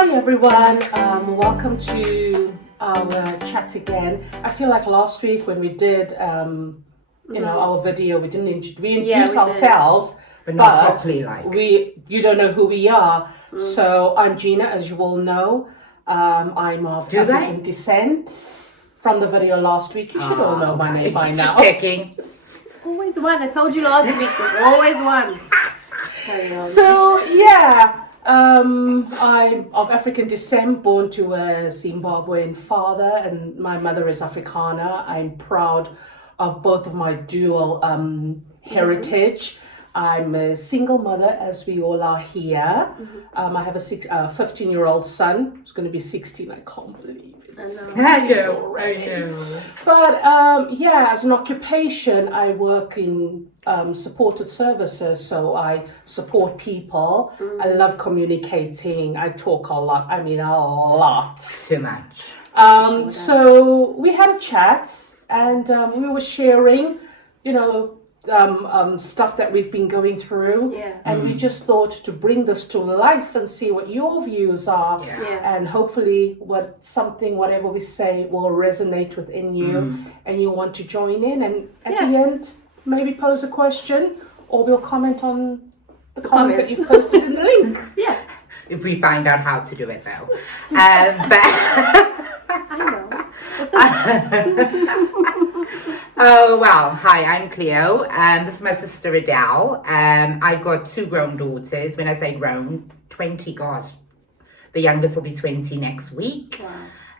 Hi everyone, welcome to our chat again. I feel like last week when we did, our video, we introduced ourselves, but not properly. You don't know who we are. So I'm Geena, as you all know. I'm of African descent. From the video last week, you should all know my name by now. Just checking. Always one. I told you last week. There's always one. Carry on. So yeah. I'm of African descent, born to a Zimbabwean father, and my mother is Afrikaner. I'm proud of both of my dual heritage. I'm a single mother, as we all are here. I have a 15-year-old son who's going to be 16. I can't believe it. I know. But as an occupation, I work in supported services, so I support people. I love communicating. I talk a lot. I mean, a lot. Too much. So we had a chat, and we were sharing, stuff that we've been going through, and we just thought to bring this to life and see what your views are, and hopefully whatever we say will resonate within you, and you want to join in, and at the end maybe pose a question, or we'll comment on the comments that you posted in the link. If we find out how to do it though. Oh well, hi, I'm Cleo, this is my sister Adele. I've got two grown daughters. When I say grown, 20, God, the youngest will be 20 next week.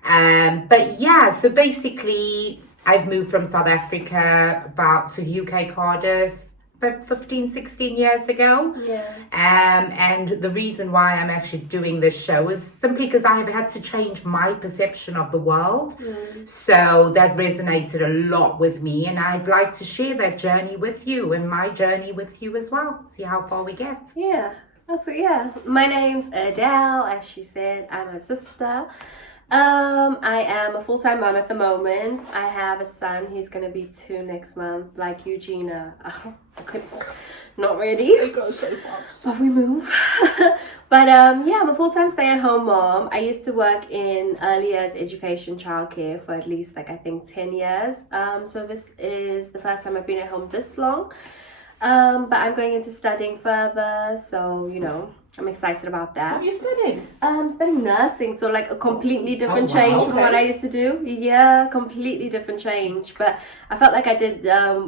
Wow. So basically I've moved from South Africa to the UK, Cardiff, about 15, 16 years ago. And the reason why I'm actually doing this show is simply because I have had to change my perception of the world. So that resonated a lot with me, and I'd like to share that journey with you and my journey with you as well. See how far we get. My name's Adele, as she said. I'm a sister. I am a full-time mom at the moment. I have a son. He's gonna be 2 next month, like you, Geena. Not ready. It goes so fast. But we move. But I'm a full-time stay-at-home mom. I used to work in early years education, childcare for at least 10 years. So this is the first time I've been at home this long. But I'm going into studying further, so I'm excited about that. What are you studying? I'm studying nursing, so a completely different change from what I used to do. Yeah, completely different change. But I felt like I did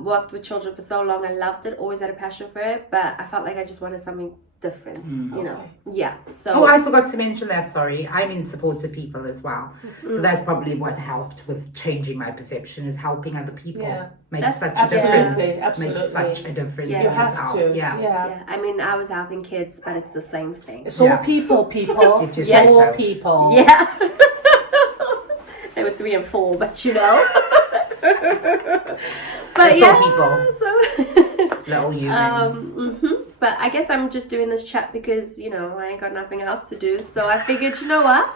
worked with children for so long. I loved it, always had a passion for it. But I felt like I just wanted something different, So I forgot to mention that, sorry. I'm in supported people as well. So that's probably what helped with changing my perception, is helping other people. Makes such a difference. Absolutely. Makes such a difference in you have yourself. to. Yeah. I mean, I was helping kids, but it's the same thing. It's all people. If you say all so. people. Yeah. They were 3 and 4, but But still people. Little humans. But I guess I'm just doing this chat because, I ain't got nothing else to do. So I figured, you know what?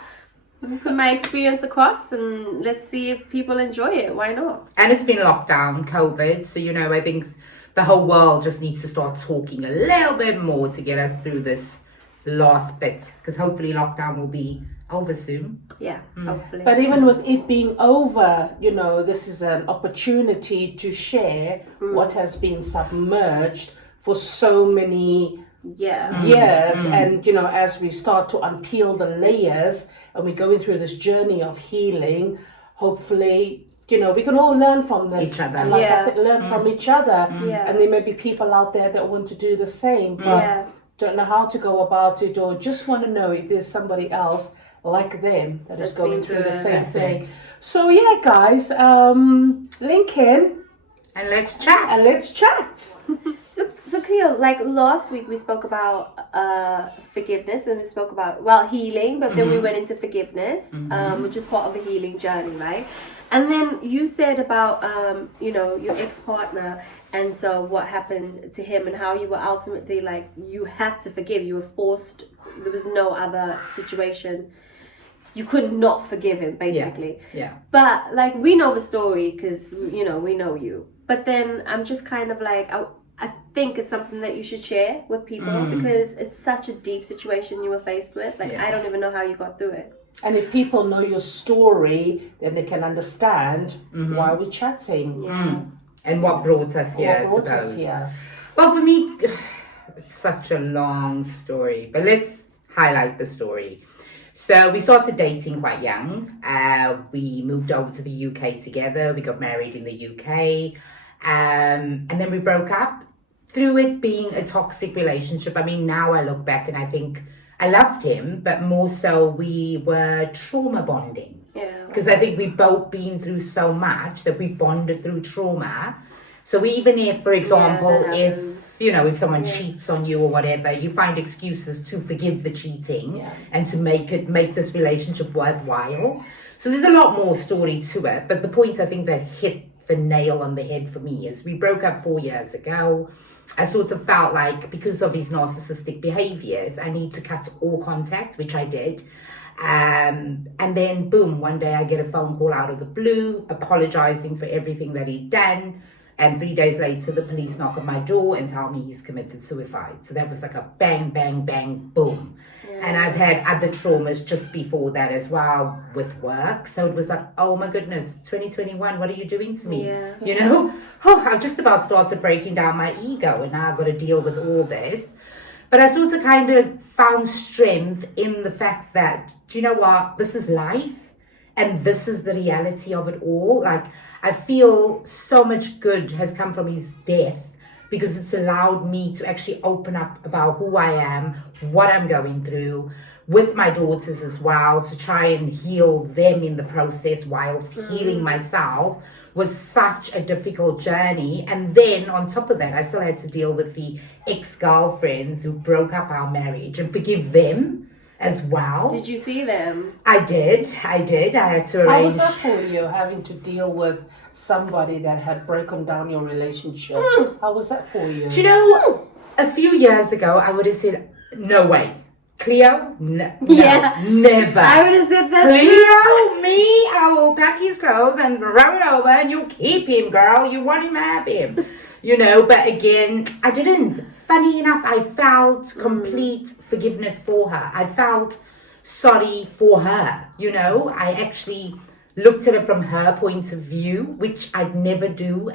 Put my experience across and let's see if people enjoy it. Why not? And it's been lockdown, COVID. So, I think the whole world just needs to start talking a little bit more to get us through this last bit. Because hopefully lockdown will be over soon. Yeah, hopefully. But even with it being over, this is an opportunity to share what has been submerged for so many years. And, as we start to unpeel the layers and we're going through this journey of healing, hopefully, we can all learn from this. Each other. And like I said, learn from each other. And there may be people out there that want to do the same, but don't know how to go about it, or just want to know if there's somebody else like them that is going through the same thing. So guys, link in. And let's chat. So Cleo, last week we spoke about forgiveness, and we spoke about healing, but then we went into forgiveness, which is part of the healing journey, right? And then you said about your ex-partner, and so what happened to him, and how you were ultimately you had to forgive. You were forced. There was no other situation. You could not forgive him, basically. Yeah. But we know the story because we know you. But then I'm just kind of think it's something that you should share with people because it's such a deep situation you were faced with. Like, I don't even know how you got through it. And if people know your story, then they can understand why we're chatting. And what brought us here, What brought I us suppose. here. Well, for me, it's such a long story, but let's highlight the story. So we started dating quite young. We moved over to the UK together. We got married in the UK. And then we broke up through it being a toxic relationship. I mean, now I look back and I think I loved him, but more so we were trauma bonding. Yeah. Because I think we've both been through so much that we bonded through trauma. So even if, for example, that if, you know, if someone cheats on you or whatever, you find excuses to forgive the cheating and to make this relationship worthwhile. So there's a lot more story to it. But the point I think that hit the nail on the head for me is we broke up 4 years ago. I sort of felt like because of his narcissistic behaviors, I need to cut all contact, which I did. And then boom, one day I get a phone call out of the blue, apologizing for everything that he'd done. And 3 days later, the police knock on my door and tell me he's committed suicide. So that was like a bang, bang, bang, boom. And I've had other traumas just before that as well with work. So it was like, oh my goodness, 2021, what are you doing to me? Yeah. You know, I've just about started breaking down my ego and now I've got to deal with all this. But I sort of kind of found strength in the fact that, do you know what, this is life and this is the reality of it all. Like, I feel so much good has come from his death because it's allowed me to actually open up about who I am, what I'm going through with my daughters as well, to try and heal them in the process whilst healing myself was such a difficult journey. And then on top of that, I still had to deal with the ex-girlfriends who broke up our marriage and forgive them as well. Did you see them? I did. I had to arrange. How was that for you, having to deal with somebody that had broken down your relationship? How was that for you? Do you know, a few years ago, I would have said, no way. Cleo? No, never. I would have said that. Cleo, me, I will pack his clothes and roll it over and you keep him, girl. You want him, have him. You know, but again, I didn't. Funny enough, I felt complete forgiveness for her. I felt sorry for her. You know, I actually looked at it from her point of view, which I'd never do,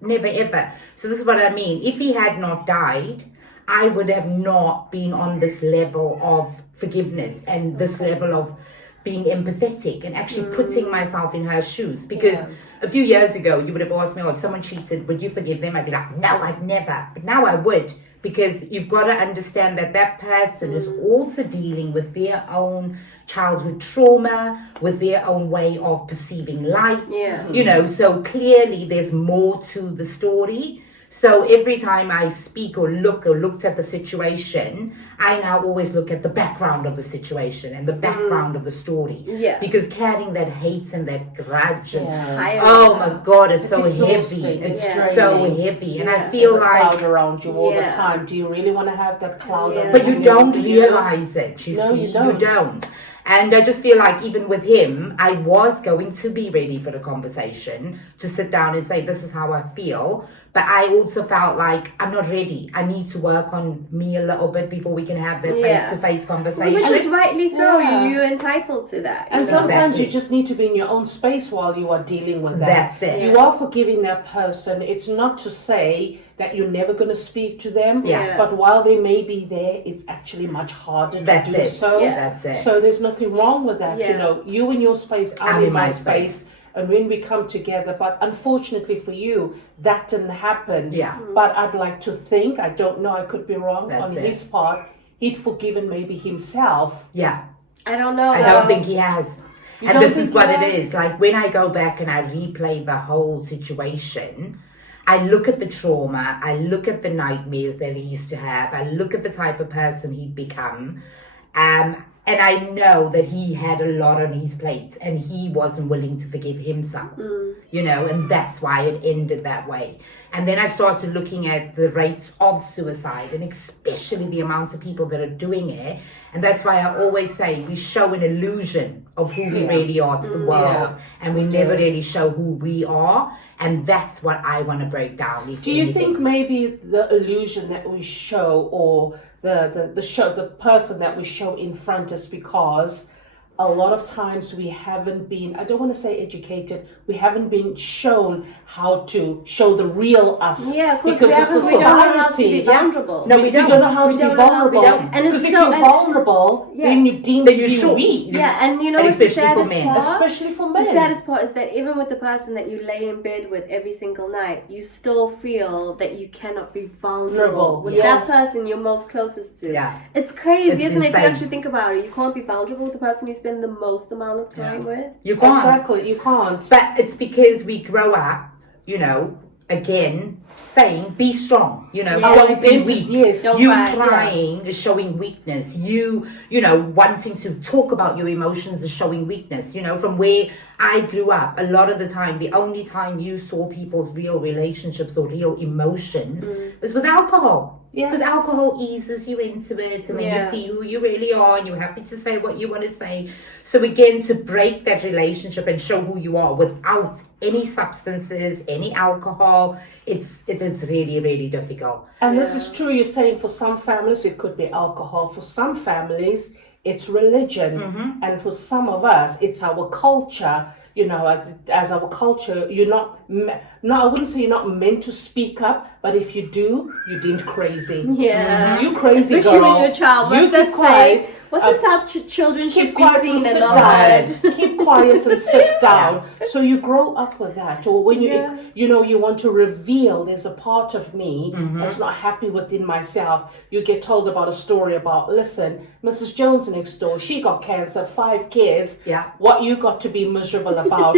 never ever. So this is what I mean. If he had not died, I would have not been on this level of forgiveness and this level of being empathetic and actually putting myself in her shoes. Because a few years ago, you would have asked me, if someone cheated, would you forgive them? I'd be like, no, I'd never. But now I would. Because you've got to understand that that person is also dealing with their own childhood trauma, with their own way of perceiving life. You know, so clearly there's more to the story. So every time I speak or looked at the situation, I now always look at the background of the situation and the background of the story. Yeah. Because carrying that hate and that grudge, Oh my God, it's so exhausting. heavy. It's Yeah. so heavy. And I feel There's a like... cloud around you all the time. Do you really want to have that cloud on But you don't you know? realize it, you No, see. you don't. And I just feel like even with him, I was going to be ready for the conversation, to sit down and say, this is how I feel. But I also felt like I'm not ready. I need to work on me a little bit before we can have that face-to-face conversation. Which is rightly so. Yeah. You're entitled to that. And sometimes Exactly. you just need to be in your own space while you are dealing with that. That's it. You are forgiving that person. It's not to say that you're never going to speak to them. Yeah. But while they may be there, it's actually much harder to That's do it. so. Yeah. That's it. So there's nothing wrong with that. Yeah. You know, you in your space, I'm in my space. And when we come together, but unfortunately for you, that didn't happen. Yeah. But I'd like to think, I don't know, I could be wrong, That's on it. his part, he'd forgiven maybe himself. Yeah. I don't know. I don't think he has. You And don't this think is what he it has? is. Like when I go back and I replay the whole situation, I look at the trauma, I look at the nightmares that he used to have, I look at the type of person he'd become, and I know that he had a lot on his plate and he wasn't willing to forgive himself, you know, and that's why it ended that way. And then I started looking at the rates of suicide and especially the amounts of people that are doing it. And that's why I always say we show an illusion of who we really are to the world, and we never really show who we are. And that's what I want to break down. Do you think maybe the illusion that we show, or the person that we show in front, is because a lot of times we haven't been, I don't want to say educated, we haven't been shown how to show the real us. Yeah, of course, because we don't know how to be vulnerable. No, we don't know how to be vulnerable. And because if you're vulnerable, then you're deemed to be weak. Yeah, and you know what's the saddest part? Especially for men. The saddest part is that even with the person that you lay in bed with every single night, you still feel that you cannot be vulnerable with that person you're most closest to. Yeah. It's crazy, isn't it? If you insane. actually think about it, you can't be vulnerable with the person you spend the most amount of time with. You can't. Exactly, you can't. But it's because we grow up, you know, again, saying be strong, you know, don't be weak. Yes. You crying is showing weakness. You know, wanting to talk about your emotions is showing weakness. You know, from where I grew up, a lot of the time, the only time you saw people's real relationships or real emotions was with alcohol. Because alcohol eases you into it, and then you see who you really are, and you're happy to say what you want to say. So again, to break that relationship and show who you are without any substances, any alcohol, it is really, really difficult. And this is true. You're saying for some families it could be alcohol. For some families it's religion, and for some of us it's our culture. You know, as our culture, you're not. I wouldn't say you're not meant to speak up, but if you do, you're deemed crazy. Yeah, you crazy especially girl. when you're a child. You keep quiet. What's this how children should Keep be quiet seen and sit and not down. heard? Keep quiet and sit down. So you grow up with that. Or when you know, you want to reveal there's a part of me that's not happy within myself. You get told about a story about, listen, Mrs. Jones next door, she got cancer, 5 kids. Yeah. What you got to be miserable about?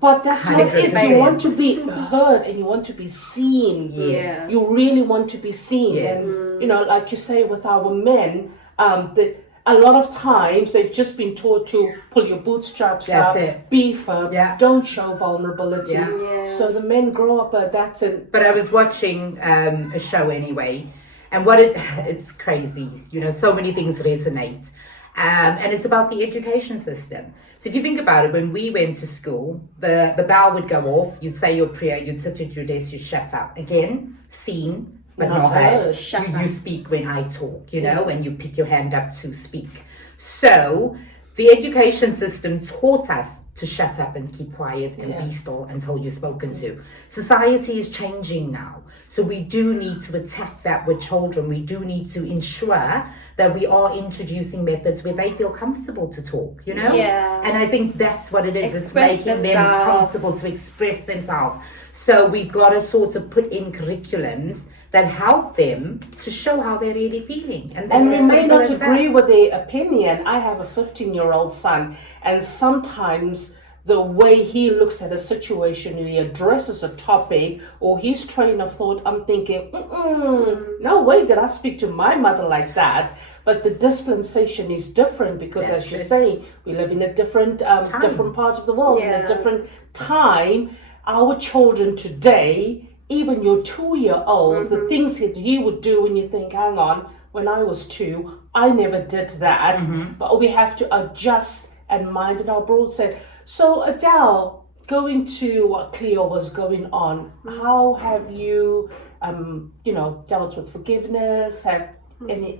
But that's not it. You want to be heard and you want to be seen. Yes. You really want to be seen. Yes. And, you know, like you say with our men, a lot of times they've just been taught to pull your bootstraps up, be firm, don't show vulnerability. So the men grow up at that. But I was watching a show anyway, and it's crazy. You know, so many things resonate. And it's about the education system. So if you think about it, when we went to school, the bell would go off, you'd say your prayer, you'd sit at your desk, you'd shut up. Again, seen, but not heard. You speak when I talk, you know, and you pick your hand up to speak. So the education system taught us to shut up and keep quiet and be still until you're spoken to. Society is changing now. So we do need to attack that with children. We do need to ensure that we are introducing methods where they feel comfortable to talk, you know? Yeah. And I think that's what it is. It's making them comfortable to express themselves. So we've got to sort of put in curriculums that help them to show how they're really feeling. And we may not agree with their opinion. I have a 15-year-old son, and sometimes the way he looks at a situation, he addresses a topic or his train of thought, I'm thinking, no way did I speak to my mother like that. But the dispensation is different because, as you're saying, we live in a different different part of the world, in a different time. Our children today, even your 2-year-old, the things that you would do when you think, hang on, when I was 2, I never did that. But we have to adjust and mind it. Our broad said, so Adele, going to what Cleo was going on, how have you, dealt with forgiveness? Have any,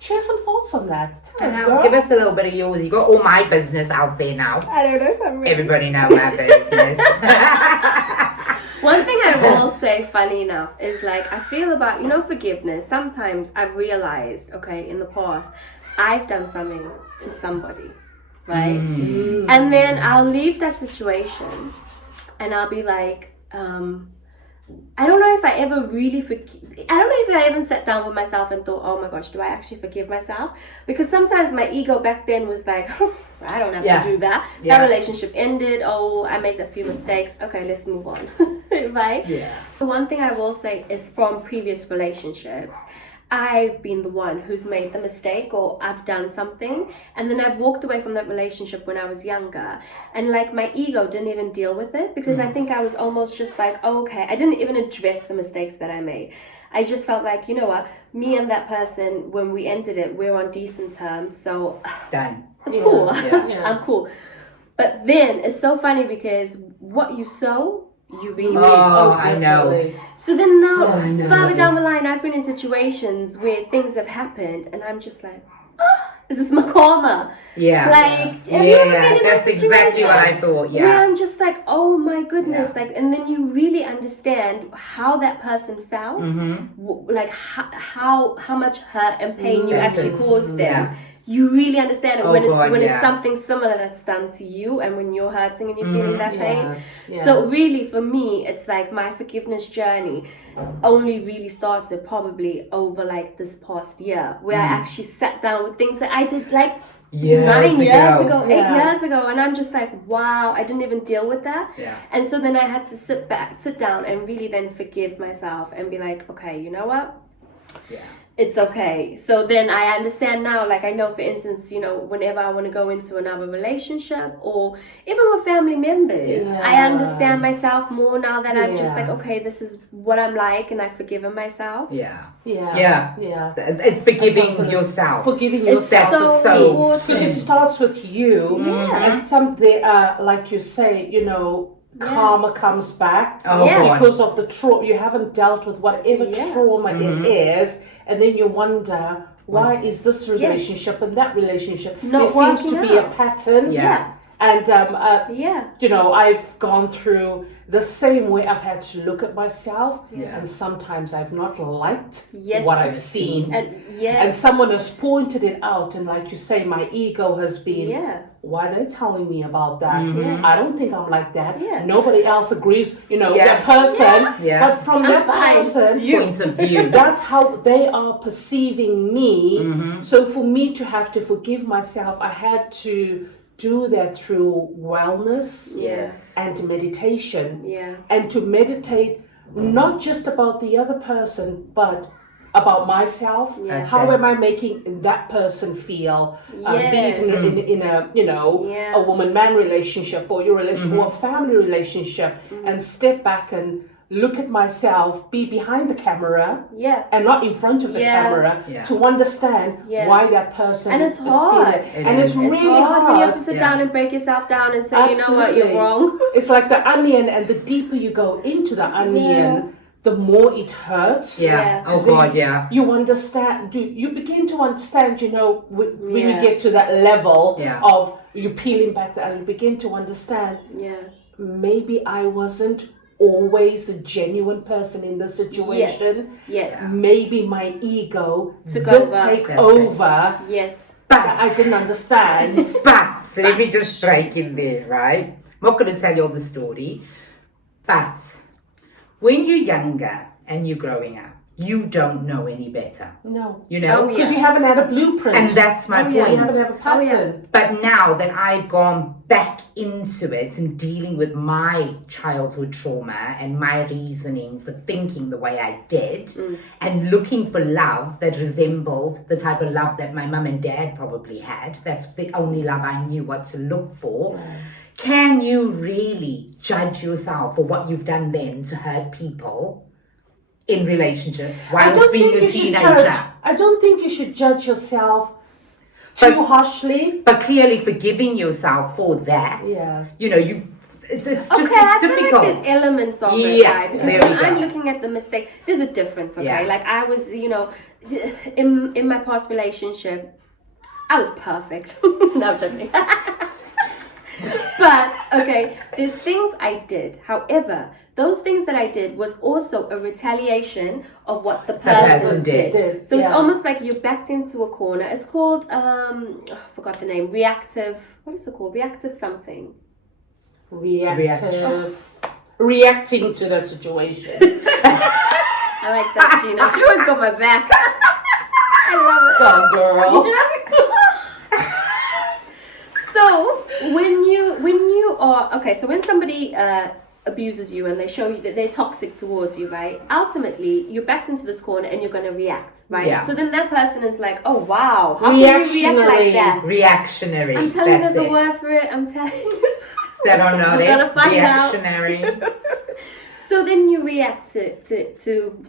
share some thoughts on that. Tell us, girl. Give us a little bit of yours. You got all my business out there now. I don't know if I'm ready. Everybody knows my business. One thing I will say, funny enough, is like I feel about, forgiveness. Sometimes I've realized, in the past, I've done something to somebody, right? And then I'll leave that situation and I'll be like, I don't know if I ever really I don't know if I even sat down with myself and thought, oh my gosh, do I actually forgive myself? Because sometimes my ego back then was like, I don't have to do that. That relationship ended. Oh, I made a few mistakes. Okay, let's move on. Right? Yeah. So one thing I will say is from previous relationships, I've been the one who's made the mistake or I've done something and then I've walked away from that relationship when I was younger and like my ego didn't even deal with it because I think I was almost just like, oh, okay, I didn't even address the mistakes that I made. I just felt like, you know what, me and that person, when we ended it, we're on decent terms, so Done. it's cool. Yeah. I'm cool. But then it's so funny because what you sow, you really reap. I know. definitely. So then now, I know. further down the line, I've been in situations where things have happened, and I'm just like, is this my karma? Yeah. Like, have you ever been in that's that exactly what I thought. where Yeah. I'm just like, oh my goodness, Yeah. like, and then you really understand how that person felt, like how much hurt and pain you That's actually it. caused them. Yeah. You really understand it when God, it's yeah. something similar that's done to you, and when you're hurting and you're feeling that pain. Yeah. So really, for me, it's like my forgiveness journey only really started probably over like this past year, where I actually sat down with things that I did like 9 years ago, 8 Yeah. years ago, and I'm just like, wow, I didn't even deal with that. Yeah. And so then I had to sit down and really then forgive myself and be like, okay, you know what? Yeah. It's okay. So then I understand now, like I know, for instance, you know, whenever I want to go into another relationship or even with family members, I understand myself more now that I'm just like, okay, this is what I'm like, and I've forgiven myself. Yeah. Yeah. Forgiving Absolutely. yourself. Forgiving It's yourself. so important. Because it starts with you, and something like you say, you know, karma comes back God. because of the trauma. You haven't dealt with whatever trauma it is, and then you wonder, why is this relationship and that relationship? Not there seems to working be a out. pattern. Yeah. And Yeah. you know, I've gone through the same way. I've had to look at myself, Yeah. and sometimes I've not liked Yes. what I've seen. And And someone has pointed it out, and like you say, my ego has been, Yeah. why are they telling me about that? I don't think I'm like that. Yeah. Nobody else agrees, you know, Yeah. that person. Yeah. But from that fine. person, Point of view. that's how they are perceiving me. So for me to have to forgive myself, I had to do that through wellness Yes. and meditation. Yeah. And to meditate not just about the other person, but about myself. Yes. How am I making that person feel? Be Yes. it in a, you know, Yeah. a woman-man relationship or your relationship or a family relationship, and step back and look at myself, be behind the camera Yeah. and not in front of the camera, Yeah. to understand Yeah. why that person And it's is hard. feeling. And it's really It's hard when you have to hard. sit Yeah. down and break yourself down and say, you know what, Absolutely. you're wrong. It's like the onion, and the deeper you go into the onion, the more it hurts. Yeah. Oh God, yeah. You understand, you begin to understand, you know, when you Yeah. get to that level Yeah. of you peeling back the onion, you begin to understand, Yeah. maybe I wasn't always a genuine person in the situation. Yes. Maybe my ego Took did over. take That's it. over. Yes. That I didn't understand. But let me just break in there, right? I'm not going to tell you all the story, but when you're younger and you're growing up, you don't know any better. No. You know? Because you haven't had a blueprint. And that's my You point. haven't had a pattern. But now that I've gone back into it and dealing with my childhood trauma and my reasoning for thinking the way I did and looking for love that resembled the type of love that my mum and dad probably had, that's the only love I knew what to look for. Can you really judge yourself for what you've done then to hurt people in relationships whilst being a teenager? I don't think you should judge yourself too harshly. But clearly forgiving yourself for that, Yeah. you know, it's just Okay, it's I feel difficult. like there's elements of it, Yeah, right? Because there when we I'm go. looking at the mistake, there's a difference, okay? Yeah. Like I was, you know, in my past relationship, I was perfect. No, I'm joking. But okay, there's things I did. However, those things that I did was also a retaliation of what the person did. So it's almost like you're backed into a corner. It's called I forgot the name. Reactive. What is it called? Reactive something. Reacting to that situation. I like that, Geena. She always got my back. I love it. Go, girl. You should have it. So when you are okay, so when somebody abuses you and they show you that they're toxic towards you, right? Ultimately, you're backed into this corner and you're going to react, right? Yeah. So then that person is like, oh wow, how can you react like that? Reactionary. I'm telling you, that's there's it. a word for it. I'm telling you. That I know We're that. gonna find out. Reactionary. So then you react to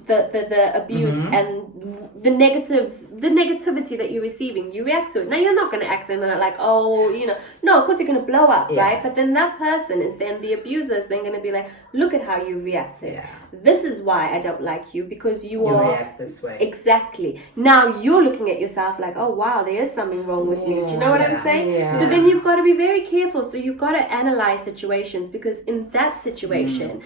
the abuse and the negativity that you're receiving. You react to it. Now you're not going to act in like, oh, no, of course you're going to blow up, right? But then that person is then the abuser is then going to be like, look at how you reacted. Yeah. This is why I don't like you, because you react this way. Exactly. Now you're looking at yourself like, oh wow, there is something wrong with me. Do you know what I'm saying? Yeah. So then you've got to be very careful. So you've got to analyze situations, because in that situation,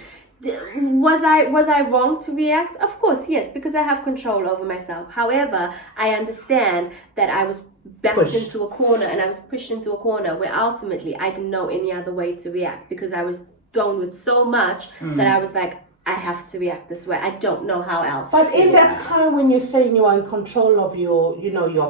was I wrong to react? Of course, yes, because I have control over myself. However, I understand that I was backed into a corner and I was pushed into a corner where ultimately I didn't know any other way to react, because I was thrown with so much that I was like, I have to react this way. I don't know how else. But in that time when you're saying you are in control of your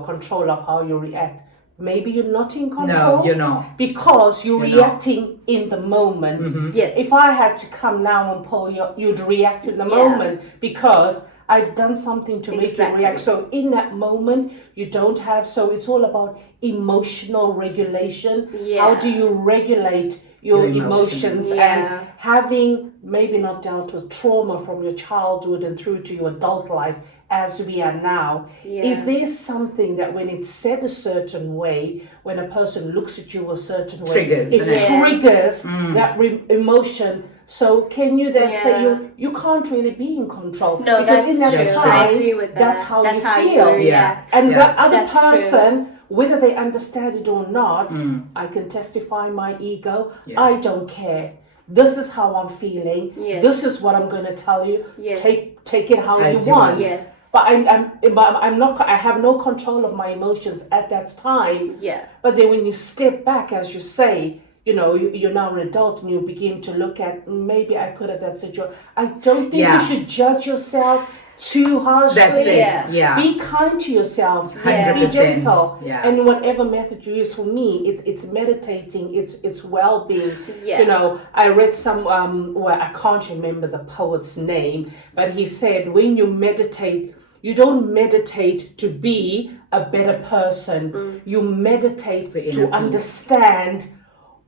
control of how you react, maybe you're not in control. No, you're not. Because you're reacting in the moment. Yes. If I had to come now and pull you, you'd react in the moment because I've done something to make you react. So in that moment, you don't have, so it's all about emotional regulation. Yeah. How do you regulate your emotions and having maybe not dealt with trauma from your childhood and through to your adult life as we are now, is there something that when it's said a certain way, when a person looks at you a certain way, it triggers that emotion? So can you then say you can't really be in control? No, because that's in that true. time, I agree with that. that's how That's you how feel. you react. And the other That's person, whether they understand it or not, I can testify my ego. I don't care. This is how I'm feeling. Yes. This is what I'm going to tell you. Yes. Take it how you want. Yes. But I'm not. I have no control of my emotions at that time. Yeah. But then when you step back, as you say, you're now an adult and you begin to look at, maybe I could have that situation. I don't think you should judge yourself too harshly. That's it. Yeah. Be kind to yourself. 100%. Be gentle. Yeah. And whatever method you use, for me, it's meditating. It's well-being. Yeah. I read some I can't remember the poet's name, but he said when you meditate, you don't meditate to be a better person. You meditate to understand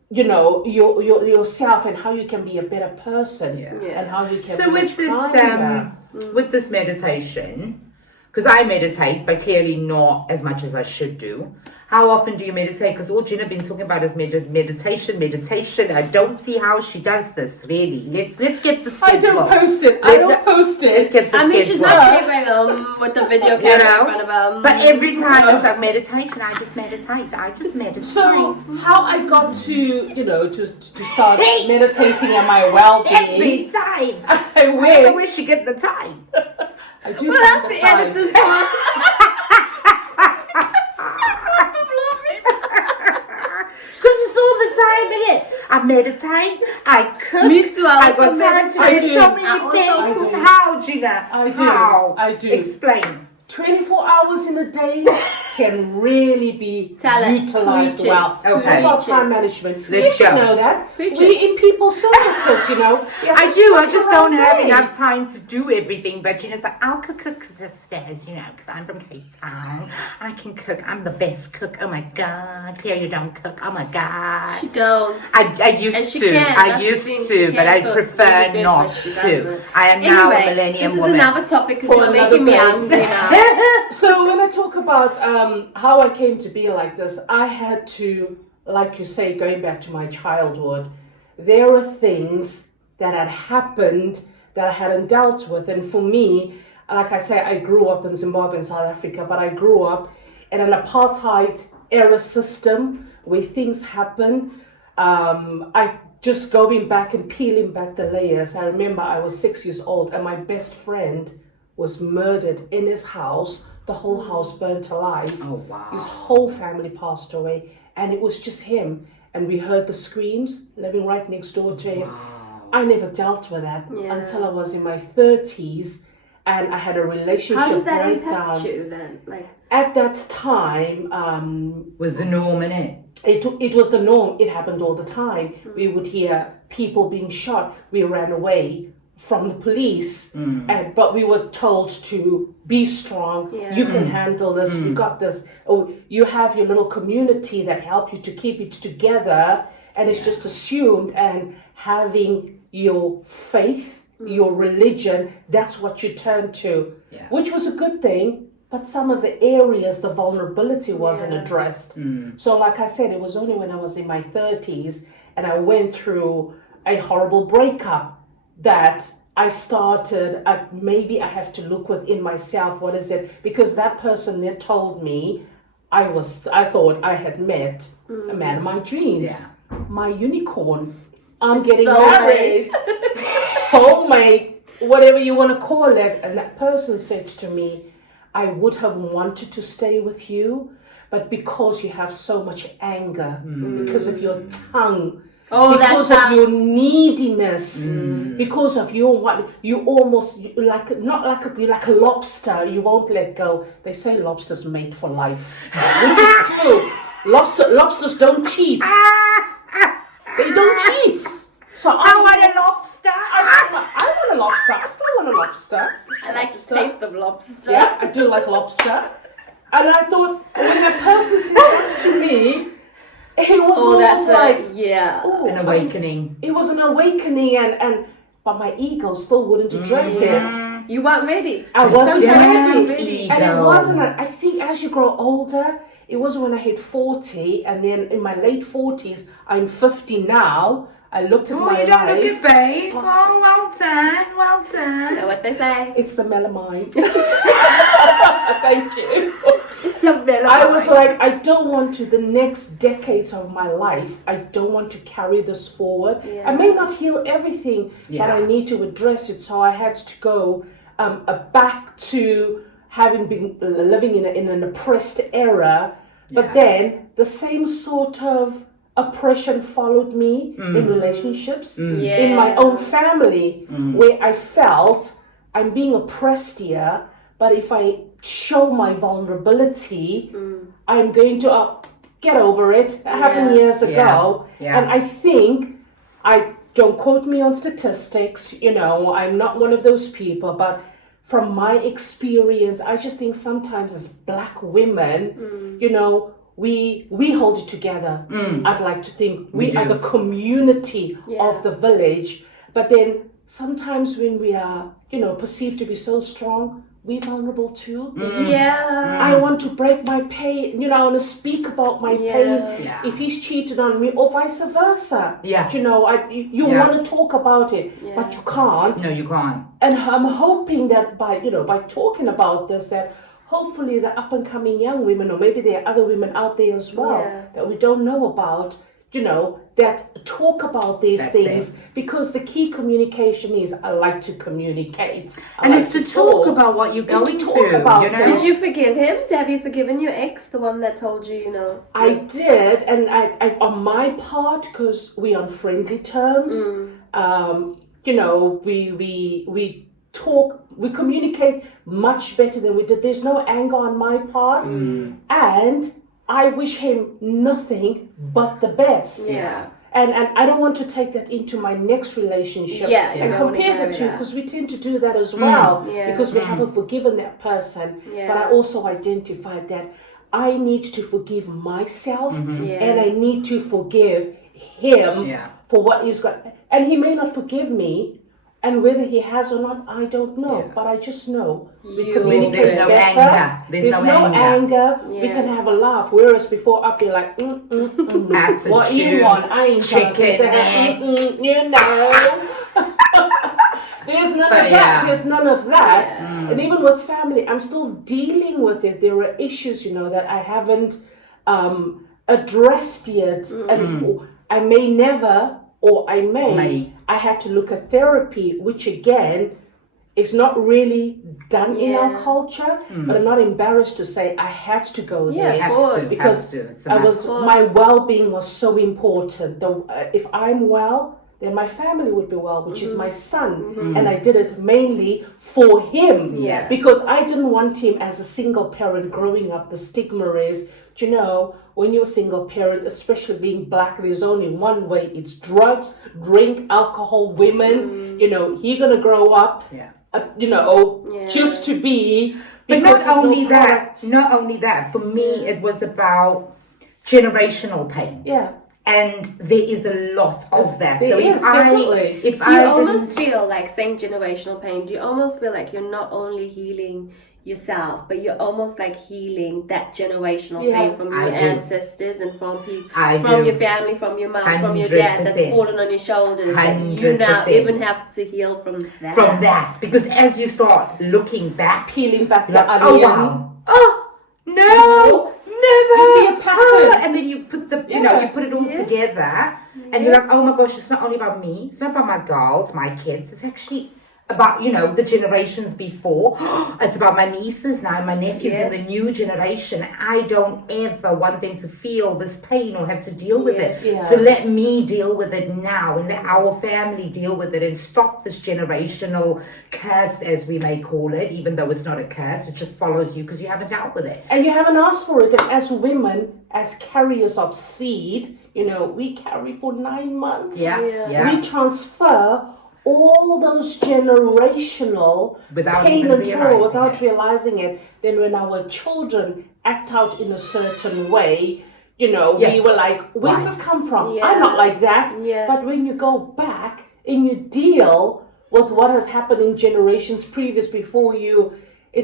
yourself and how you can be a better person and how you can be with this kinder. with this meditation, because I meditate but clearly not as much as I should do. How often do you meditate? Because all Geena been talking about is meditation. I don't see how she does this really. Let's get the schedule. I don't post it. Let's get the schedule. She's not going with the video camera in front of But every time it's like meditation, I just meditate. So how I got to to start meditating on my well-being every time. I wish you get the time. I do. We'll have to edit this part. I meditate, I cook, Me too, I got time to do so many things. How, Geena? I do. Explain. 24 hours in a day can really be utilized well. Okay. It's all about time management. Let's you go. Know that. We're in people's services, I do. I just don't have enough time to do everything. But Geena's like, I'll cook sisters, because I'm from Cape Town. I can cook. I'm the best cook. Oh my God. Cleo, you don't cook. Oh my God. She don't. I used to, but I prefer not to. I am now a millennium woman. This is another topic because you're making me angry now. So when I talk about how I came to be like this, I had to, like you say, going back to my childhood, there are things that had happened that I hadn't dealt with. And for me, like I say, I grew up in Zimbabwe and South Africa, but I grew up in an apartheid era system where things happen. I just going back and peeling back the layers. I remember I was 6 years old and my best friend was murdered in his house. The whole house burnt alive. Oh, wow. His whole family passed away, and it was just him. And we heard the screams living right next door to him. Wow. I never dealt with that until I was in my 30s, and I had a relationship How did that breakdown. impact you then? At that time, was the norm in it? It was the norm. It happened all the time. We would hear people being shot. We ran away from the police, but we were told to be strong. You can handle this. You got this. Oh, you have your little community that help you to keep it together, and it's just assumed. And having your faith your religion, that's what you turn to, Yeah. which was a good thing. But some of the areas, the vulnerability wasn't addressed. So like I said, it was only when I was in my 30s and I went through a horrible breakup that I started, maybe I have to look within myself, what is it? Because that person there told me I thought I had met a man of my dreams, my unicorn. I'm getting married, soulmate, whatever you want to call it. And that person said to me, I would have wanted to stay with you, but because you have so much anger, because of your tongue, because of your neediness, because of you're like a lobster, you won't let go. They say lobsters mate for life, which is true. Lobsters don't cheat. They don't cheat. So I want a lobster. I want a lobster. I still want a lobster. I like the taste of lobster. Yeah, I do like lobster. And I thought, when a person said that to me, it was almost like an awakening. It was an awakening, but my ego still wouldn't address it. You weren't ready. I wasn't ready. ready. And it wasn't. I think as you grow older, it wasn't when I hit 40, and then in my late 40s, I'm 50 now. I looked at my life. You don't look your face. Oh, well done, well done. You know what they say? It's the melamine. Thank you. The melamine. I was like, I don't want to, the next decades of my life, I don't want to carry this forward. Yeah. I may not heal everything, but I need to address it. So I had to go back to having been living in an oppressed era. But then the same sort of oppression followed me in relationships, in my own family, where I felt I'm being oppressed here, but if I show my vulnerability, I'm going to get over it. That happened years ago. And I think, I don't quote me on statistics, I'm not one of those people, but from my experience, I just think sometimes as Black women, we hold it together. I'd like to think we are the community of the village. But then sometimes when we are, perceived to be so strong, we're vulnerable too. I want to break my pain. I want to speak about my pain. If he's cheated on me, or vice versa. You want to talk about it, but you can't. No, you can't. And I'm hoping that by talking about this, that hopefully the up and coming young women, or maybe there are other women out there as well that we don't know about, that talk about these things, because the key communication is I like to communicate. And it's to talk about what you're going through. Did you forgive him? Have you forgiven your ex, the one that told you, I did, and I on my part, because we're on friendly terms, we talk, we communicate much better than we did. There's no anger on my part, and I wish him nothing but the best. And I don't want to take that into my next relationship and compare the two, because we tend to do that as well, because we haven't forgiven that person. But I also identified that I need to forgive myself, and I need to forgive him for what he's got. And he may not forgive me, and whether he has or not, I don't know. But I just know we communicate There's no better. anger. There's no anger. We can have a laugh. Whereas before, I'd be like, what you want? I ain't talking to him. There's none of that. There's none of that. And even with family, I'm still dealing with it. There are issues, that I haven't addressed yet, and I may never, or I may. I had to look at therapy, which again is not really done in our culture. But I'm not embarrassed to say I had to go there, because my well-being was so important. If I'm well, then my family would be well, which is my son. And I did it mainly for him, because I didn't want him as a single parent growing up. The stigma is, when you're a single parent, especially being Black, there's only one way. It's drugs, drink, alcohol, women. You're going to grow up, just to be. But not only that, for me, it was about generational pain. And there is a lot of that. There So is, definitely. if Do you I almost feel like, saying generational pain, do you almost feel like you're not only healing yourself, but you're almost like healing that generational pain from your ancestors and from your family, from your mom, from your dad, that's fallen on your shoulders, that you now even have to heal from that. Because as you start looking back, peeling back the like, onion. oh wow, oh no, never. You see a pattern, and then you put you put it all together, and you're like, oh my gosh, it's not only about me, it's not about my girls, my kids, it's actually about the generations before. It's about my nieces now, my nephews, and the new generation. I don't ever want them to feel this pain or have to deal with it. So let me deal with it now, and let our family deal with it, and stop this generational curse, as we may call it, even though it's not a curse. It just follows you because you haven't dealt with it, and you haven't asked for it. And as women, as carriers of seed, we carry for 9 months. We transfer all those generational pain and trauma without realizing it. Then when our children act out in a certain way, we were like, where's this come from? I'm not like that. But when you go back and you deal with what has happened in generations previous before you, you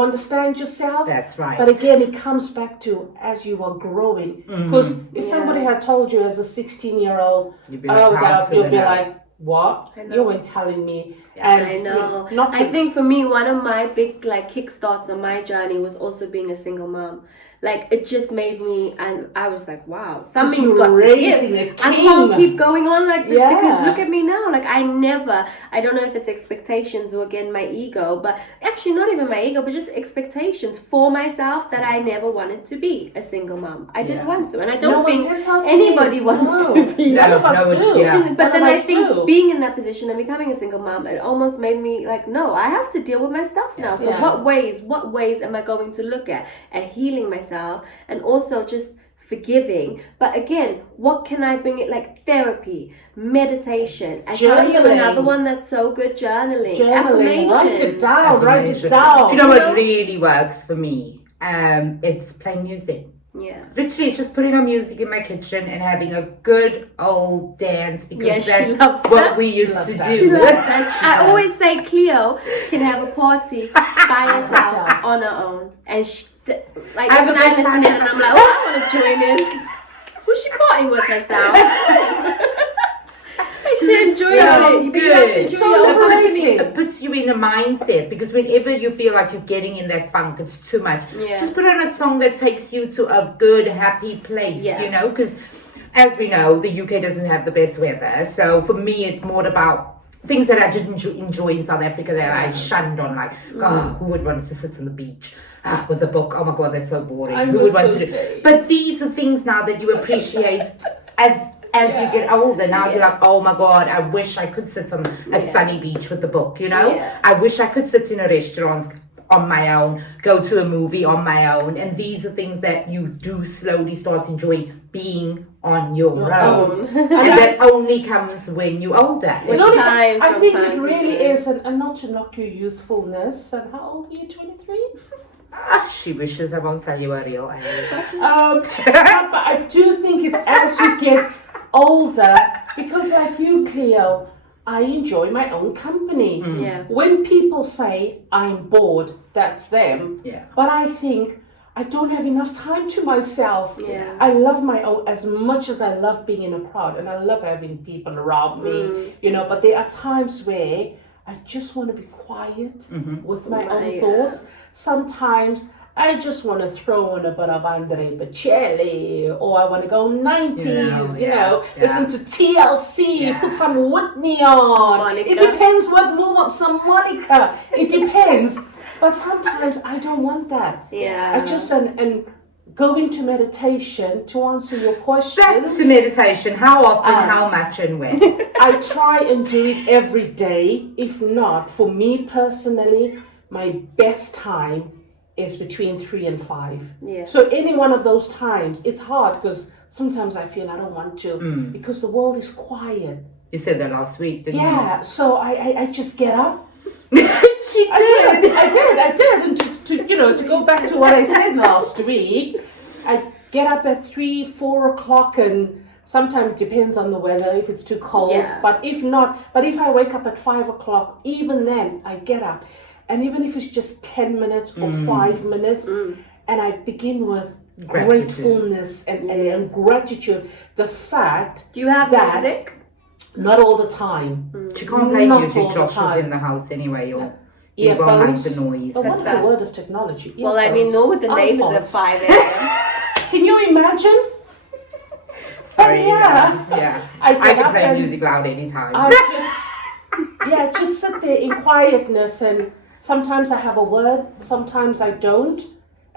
understand yourself. That's right. But again, it comes back to as you are growing. Because if somebody had told you as a 16-year-old, you'd be like, what? You weren't telling me. And I know. I think for me, one of my big kickstarts on my journey was also being a single mom. Like, it just made me, and I was like, wow, something's got to give. I can't keep going on like this because look at me now. Like, I don't know if it's expectations or again my ego, but actually not even my ego, but just expectations for myself that I never wanted to be a single mom. I didn't want to, and I don't think anybody wants to be. None of us do. But then I think being in that position and becoming a single mom, it almost made me like, no, I have to deal with my stuff now. So what ways am I going to look at healing myself? And also just forgiving. But again, what can I bring it, like therapy, meditation? I tell you another one that's so good, journaling. Affirmation. Write it down. You know what really works for me? It's playing music. Literally just putting on music in my kitchen and having a good old dance, because that's what we used to do. I always say Cleo can have a party by herself on her own, and even I listen in and I'm like, oh, I want to join in. Who's she partying with herself? She enjoys it. It puts you in a mindset, because whenever you feel like you're getting in that funk, it's too much. Just put on a song that takes you to a good, happy place, because as we know, the UK doesn't have the best weather. So for me, it's more about things that I didn't enjoy in South Africa that I shunned on, like, who would want to sit on the beach with a book? Oh my God, that's so boring. Who would want to do? But these are things now that you appreciate as you get older. Now you're like, oh my God, I wish I could sit on a sunny beach with the book, I wish I could sit in a restaurant on my own, go to a movie on my own. And these are things that you do slowly start enjoying, being on your own. And that only comes when you're older. I think it really is, and not to knock your youthfulness. And how old are you, 23? She wishes I won't tell you her real age. But I do think it's as you get older, because like you, Cleo, I enjoy my own company. When people say I'm bored, that's them. But I think I don't have enough time to myself. I love my own as much as I love being in a crowd, and I love having people around me, but there are times where I just want to be quiet with my own thoughts. Sometimes I just want to throw on a bit of Andre Bocelli, or I want to go 90s, listen to TLC, put some Whitney on. Monica. It depends what move up, some Monica. It depends. But sometimes I don't want that. I just, and go into meditation to answer your questions. Back to meditation. How often, how much, and when? I try and do it every day. If not, for me personally, my best time is between 3 and 5. So any one of those times, it's hard because sometimes I feel I don't want to because the world is quiet. You said that last week, didn't you? Yeah, so I just get up. I did. And to go back to what I said last week, I get up at 3, 4 o'clock, and sometimes it depends on the weather if it's too cold. Yeah. But if I wake up at 5 o'clock, even then I get up, and even if it's just 10 minutes or 5 minutes, and I begin with gratefulness and gratitude. The fact. Do you have that music? Not all the time. She can't play Not music. all the Josh is time. in the house anyway, or he won't Earphones. like the noise. But what is the word of technology? Well, I mean, no, with the neighbors at iPods. 5 a.m. Can you imagine? Sorry, yeah. yeah. I I get can up play and music loud anytime. I just sit there in quietness, and sometimes I have a word, sometimes I don't,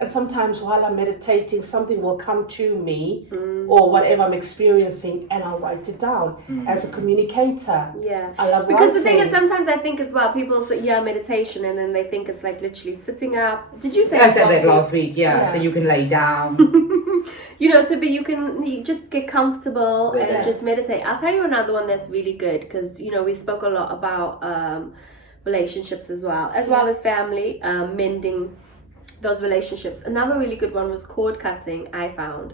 and sometimes while I'm meditating, something will come to me or whatever I'm experiencing, and I'll write it down as a communicator. Yeah, I love because the writing. thing is, sometimes I think as well, people say, yeah, meditation, and then they think it's like literally sitting up. Did you say I this said that week? last week, yeah. So you can lay down. But you just get comfortable and Yeah. just meditate. I'll tell you another one that's really good, because we spoke a lot about relationships as well as family, mending those relationships. Another really good one was cord cutting, I found.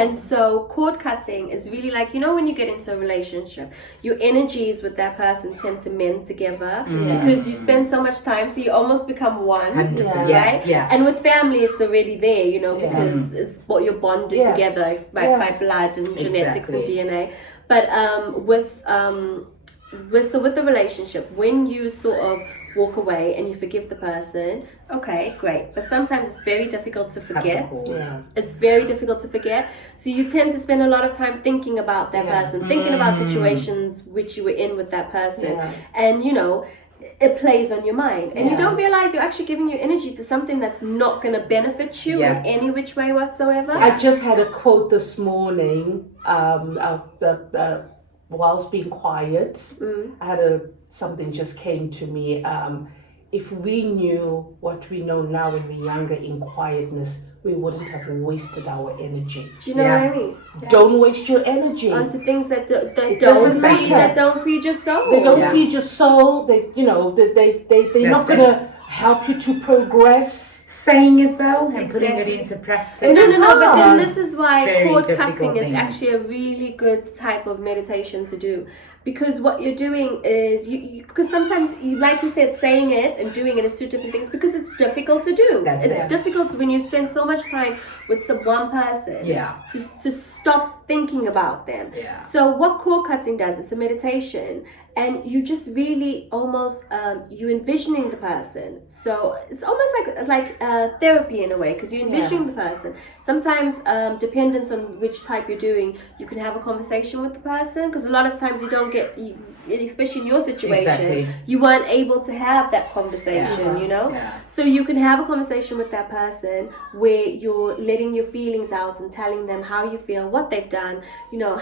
And so cord cutting is really like, when you get into a relationship, your energies with that person tend to mend together because you spend so much time, so you almost become one. 100%. Right? Yeah. And with family, it's already there, because it's what you're bonded together by blood and genetics and DNA. But with the relationship, when you sort of walk away and you forgive the person, okay, great. But sometimes it's very difficult to forget. Yeah. It's very difficult to forget. So you tend to spend a lot of time thinking about that person, thinking about situations which you were in with that person. Yeah. And, it plays on your mind. And you don't realize you're actually giving your energy to something that's not going to benefit you in any which way whatsoever. I just had a quote this morning, whilst being quiet. I had something just came to me. If we knew what we know now when we're younger in quietness, we wouldn't have wasted our energy. Do you know what I mean? Don't waste your energy Onto things that doesn't don't feed your soul. They don't feed your soul. They're not gonna help you to progress. Saying it though and putting it into practice. No, but then this is why Very cord difficult cutting is thing. actually a really good type of meditation to do. Because what you're doing is, because sometimes, like you said, saying it and doing it is two different things, because it's difficult to do. It's difficult when you spend so much time with one person to stop thinking about them. Yeah. So what cord cutting does, it's a meditation, and you just really almost, you envisioning the person. So it's almost like therapy in a way, because you're envisioning the person. Sometimes, dependent on which type you're doing, you can have a conversation with the person, because a lot of times you don't get, especially in your situation, you weren't able to have that conversation, So you can have a conversation with that person where you're letting your feelings out and telling them how you feel, what they've done,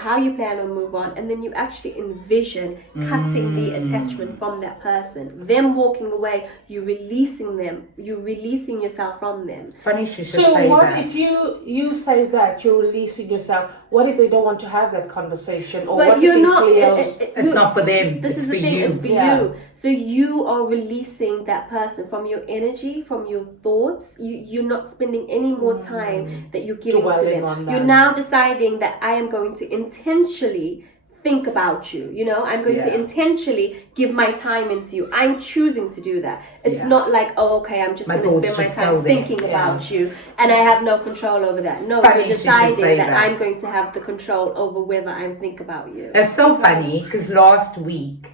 how you plan to move on, and then you actually envision cutting the attachment from that person, them walking away, you releasing them, you releasing yourself from them. Funny you should So say what that. if you say that you're releasing yourself? What if they don't want to have that conversation? Or But what you're if not. It's not for them. This It's is for the thing. you. It's for you. So you are releasing that person from your energy, from your thoughts. You're not spending any more time that you're giving to Dwelling them. on that. You're now deciding that I am going to intentionally think about you. I'm going to intentionally give my time into you. I'm choosing to do that. It's not like, oh, okay, I'm just My going to thoughts spend my just time go there. thinking about you, and I have no control over that. No, Funny you're you should deciding say that that. I'm going to have the control over whether I think about you. That's so funny, because last week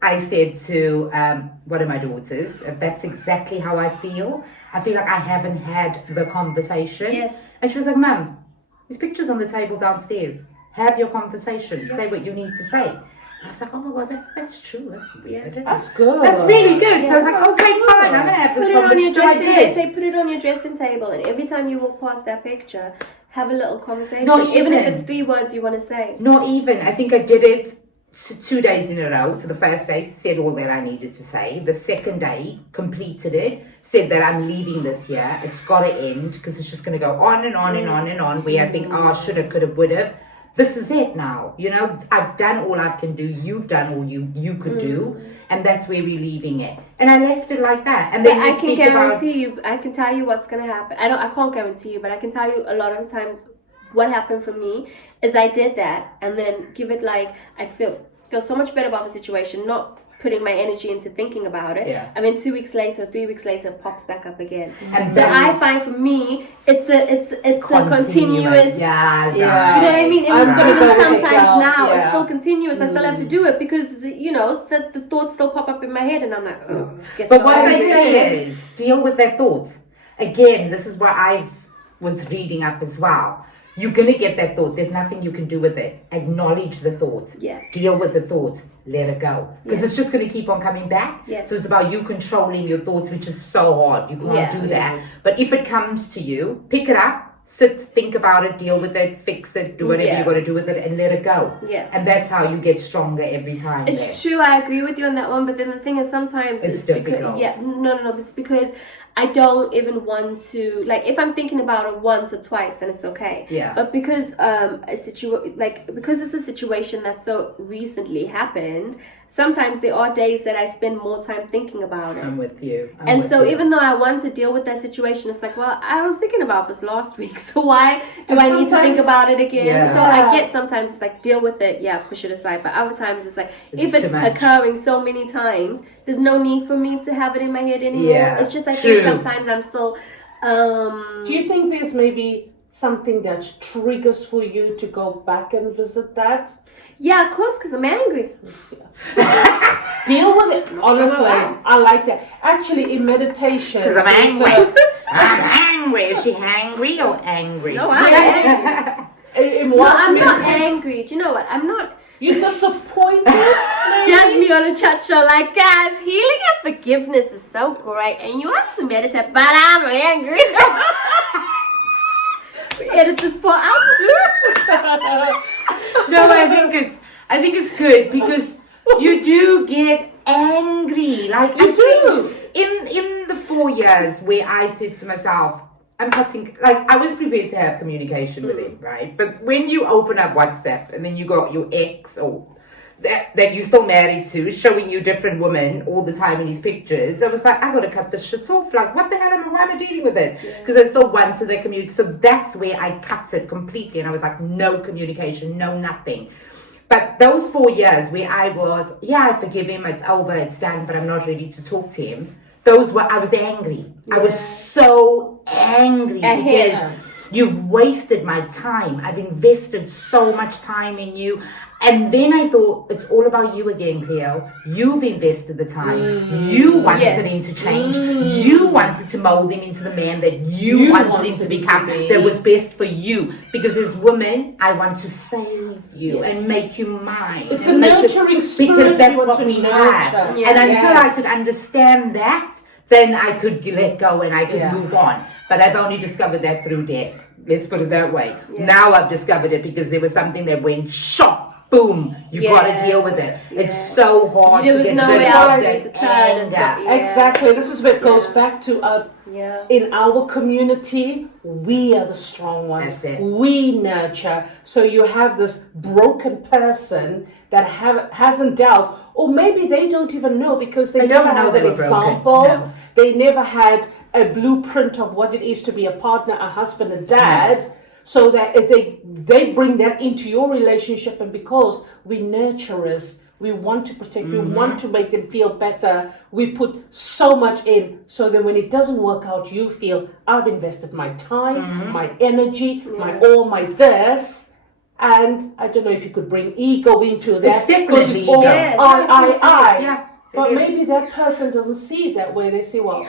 I said to one of my daughters, that's exactly how I feel. I feel like I haven't had the conversation. Yes. And she was like, Mum, there's pictures on the table downstairs. Have your conversation. Say what you need to say. And I was like, oh my God, that's true. That's weird. That's good. That's really good. So I was like, okay, fine. I'm going to have this Put it on your conversation. So I dressing. did. They say put it on your dressing table, and every time you walk past that picture, have a little conversation. Not even if even. it's 3 words you want to say. Not even. I think I did it 2 days in a row. So the first day said all that I needed to say. The second day completed it. Said that I'm leaving this year. It's got to end, because it's just going to go on and on and on and on. Where I think, oh, should have, could have, would have. This is it now. I've done all I can do. You've done all you could do, and that's where we're leaving it. And I left it like that. And then I can guarantee you. I can tell you what's gonna happen. I can't guarantee you, but I can tell you a lot of times what happened for me is I did that, and then give it like I feel so much better about the situation, not putting my energy into thinking about it. Yeah. And then 2 weeks later, 3 weeks later, it pops back up again. And So I find for me, it's a continuous. Yeah. Do you know what I mean? I'm gonna go with Sometimes Excel, now it's yeah. still continuous. I still have to do it because the thoughts still pop up in my head, and I'm like, oh. But what they say is deal with their thoughts. Again, this is what I was reading up as well. You're gonna get that thought. There's nothing you can do with it. Acknowledge the thought. Yeah. Deal with the thought. Let it go. Because it's just gonna keep on coming back. Yes. So it's about you controlling your thoughts, which is so hard. You can't do that. But if it comes to you, pick it up, sit, think about it, deal with it, fix it, do whatever you gotta do with it, and let it go. Yeah. And that's how you get stronger every time. It's true, I agree with you on that one, but then the thing is sometimes It's because difficult. no, it's because I don't even want to, like, if I'm thinking about it once or twice, then it's okay. Yeah. But because because it's a situation that so recently happened, sometimes there are days that I spend more time thinking about it. I'm with you. And so even though I want to deal with that situation, it's like, well, I was thinking about this last week, so why do I need to think about it again? Yeah. So I get sometimes it's like, deal with it, push it aside. But other times it's like, if It's it's too much. occurring so many times, there's no need for me to have it in my head anymore. Yeah, It's just I true. think sometimes I'm still Do you think there's maybe something that triggers for you to go back and visit that? yeah, of course, because I'm angry. Deal with it. Honestly, I like that. Actually, in meditation, Because I'm there's a- angry. I'm angry. Is she hangry or angry? No, I'm angry. in No, what I'm not meditation- angry. Do you know what? I'm not. You're disappointed. Maybe? Yes, me on a chat show like, guys, healing and forgiveness is so great, and you have to meditate, but I'm angry. We edit this part out too. No, I think it's good because you do get angry. Like You do. In the 4 years where I said to myself, I'm cutting, like I was prepared to have communication with him, right? But when you open up WhatsApp and then you got your ex or that you're still married to showing you different women all the time in his pictures, I was like, I gotta cut this shit off. Like, what the hell why am I dealing with this? Because I still wanted that community. So that's where I cut it completely, and I was like, no communication, no nothing. But those 4 years where I was, I forgive him, it's over, it's done, but I'm not ready to talk to him. I was angry. I was so angry because you've wasted my time. I've invested so much time in you. And then I thought, it's all about you again, Cleo. You've invested the time. You wanted him to change. You wanted to mold him into the man that you wanted him to become, that was best for you. Because as women, I want to save you and make you mine. It's a nurturing spirit. Because that's we want what to we nurture. have. And until I could understand that, then I could let go and I could move on. But I've only discovered that through death. Let's put it that way. Now I've discovered it because there was something that went shock. Boom! You got to deal with it. It's so hard to get rid of that anger. Exactly. This is where it goes back to in our community, we are the strong ones. That's it. We nurture. So you have this broken person that hasn't dealt, or maybe they don't even know because they never had an example. No. They never had a blueprint of what it is to be a partner, a husband, a dad. No. So that if they bring that into your relationship, and because we nurturers, we want to protect, we want to make them feel better, we put so much in, so that when it doesn't work out, you feel, I've invested my time, my energy, my all, my this, and I don't know if you could bring ego into that. It's definitely it's all ego. I. Yeah, but maybe that person doesn't see it that way. They say, well,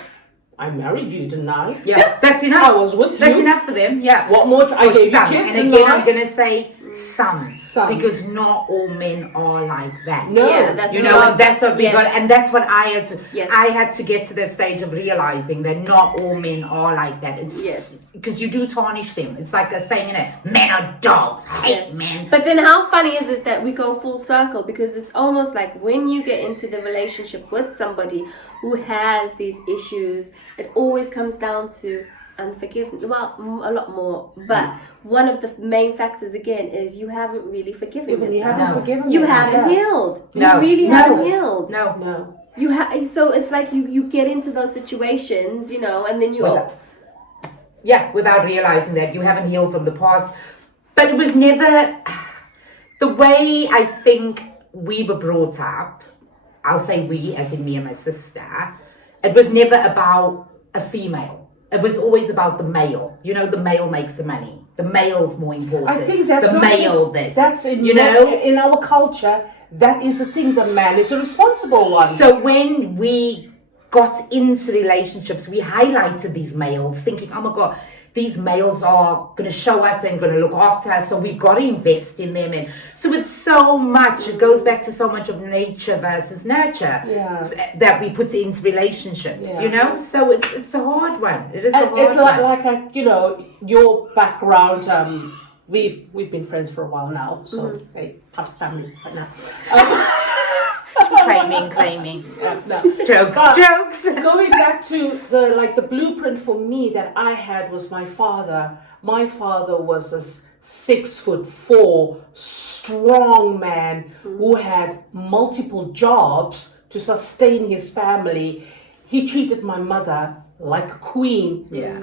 I married you, didn't I? Yeah, that's enough. I was with you. That's enough for them. Yeah. What more? I gave you kids. And again, I'm gonna say some, because not all men are like that. No, and that's what we got, and that's what I had to. Yes. I had to get to that stage of realizing that not all men are like that. It's, because you do tarnish them. It's like a saying, men are dogs. I hate men. But then, how funny is it that we go full circle? Because it's almost like when you get into the relationship with somebody who has these issues, it always comes down to unforgiveness. Well, a lot more, but one of the main factors again is you haven't really forgiven yourself. You haven't forgiven. You haven't healed. No. You really haven't healed. No. You so it's like you get into those situations, and then you without realizing that you haven't healed from the past. But it was never the way I think we were brought up. I'll say we, as in me and my sister. It was never about a female. It was always about the male. You know, the male makes the money. The male's more important. I think that's the not male. Just, that's in in our culture. That is the thing. The man is a responsible one. So when we got into relationships, we highlighted these males, thinking, "Oh my God, these males are going to show us and going to look after us, so we've got to invest in them." And so it's so much, it goes back to so much of nature versus nurture that we put into relationships, you know? So it's a hard one. It is a hard one. It's like you know, your background, we've been friends for a while now, so they have family right now. Claiming. No. Jokes. Going back to the blueprint for me that I had was my father. My father was a 6'4" strong man who had multiple jobs to sustain his family. He treated my mother like a queen. Yeah.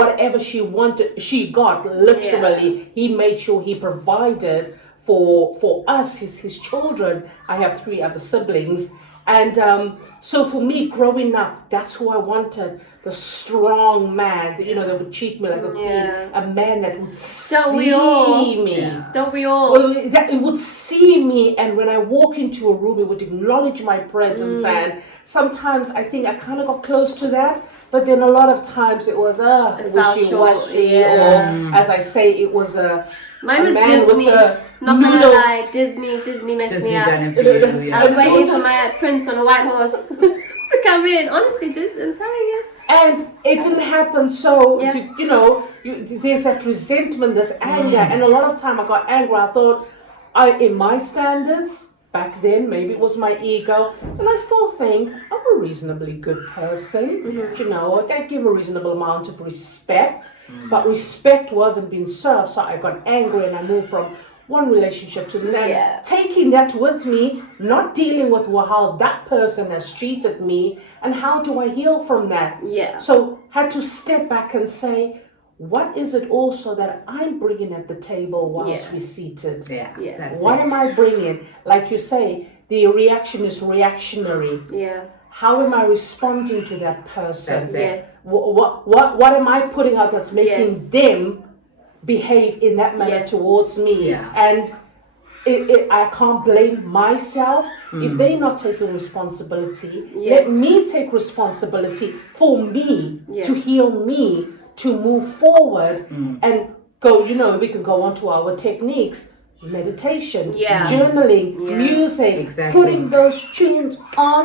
Whatever she wanted, she got, literally. Yeah. He made sure he provided for us, his children. I have 3 other siblings, and so for me growing up, that's who I wanted, the strong man, you know, that would treat me like a queen, a man that would see me. Don't we all? Well, that it would see me, and when I walk into a room, it would acknowledge my presence. And sometimes I think I kind of got close to that, but then a lot of times it was wishy-washy, or as I say, it was mine was Disney. Not gonna lie, Disney messed me up. I was waiting for my prince on a white horse to come in. Honestly, I'm telling you. And it didn't happen, so you know, there's that resentment, this anger, and a lot of time I got angry. I thought, in my standards back then, maybe it was my ego, and I still think I'm a reasonably good person. You know, I give a reasonable amount of respect, but respect wasn't being served, so I got angry and I moved from one relationship to the next, taking that with me, not dealing with how that person has treated me, and how do I heal from that. So had to step back and say, what is it also that I'm bringing at the table whilst we're seated? What am I bringing? Like you say, the reaction is reactionary. How am I responding to that person? What am I putting out that's making them behave in that manner towards me? And I can't blame myself if they're not taking responsibility. Let me take responsibility for me to heal me, to move forward and go. You know, we can go on to our techniques: meditation, journaling, music, putting those tunes on.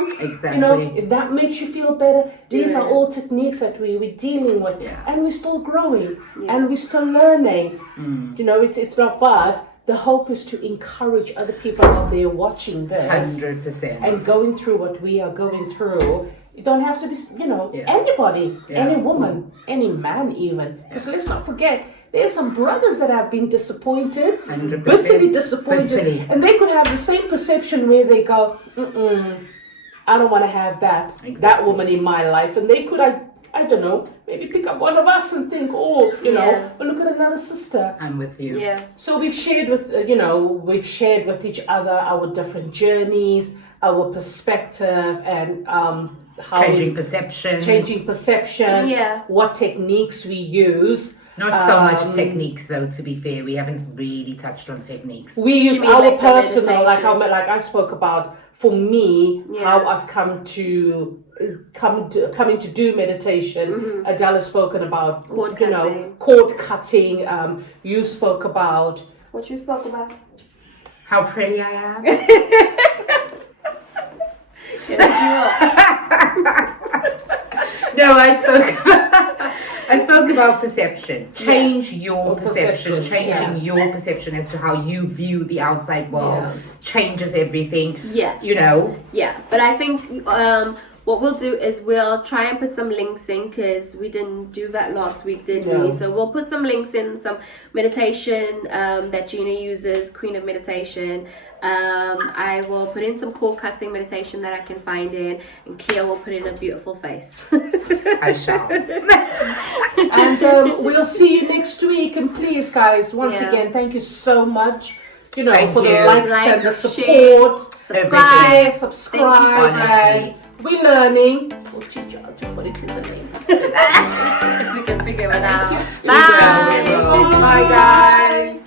You know, if that makes you feel better, these are all techniques that we're dealing with, and we're still growing and we're still learning. You know, it's not bad. The hope is to encourage other people out there watching this 100% and going through what we are going through. You don't have to be, you know, anybody, any woman, any man even. Because let's not forget, there's some brothers that have been disappointed, 100%. bitterly disappointed, and they could have the same perception where they go, I don't want to have that woman in my life. And they could, I don't know, maybe pick up one of us and think, you know, but look at another sister. I'm with you. So we've shared with, we've shared with each other our different journeys, our perspective, and how changing perception, what techniques we use. Not so much techniques, though, to be fair. We haven't really touched on techniques. We use our personal, like I spoke about, for me, how I've come to do meditation. Adele has spoken about cord cutting. You spoke about what you spoke about. How pretty I am. No, I spoke about perception. Change your perception. Changing your perception as to how you view the outside world changes everything. You know. But I think what we'll do is we'll try and put some links in, because we didn't do that last week, did we? So we'll put some links in, some meditation that Geena uses, Queen of Meditation. I will put in some core cutting meditation that I can find in, and Cleo will put in a beautiful face. I shall. And we'll see you next week. And please, guys, once again, thank you so much. You know, Thank for the you. likes and the support. Subscribe. Subscribe. And we're learning. We'll teach you how to put it in the name. If we can figure it out. Bye. Bye, guys.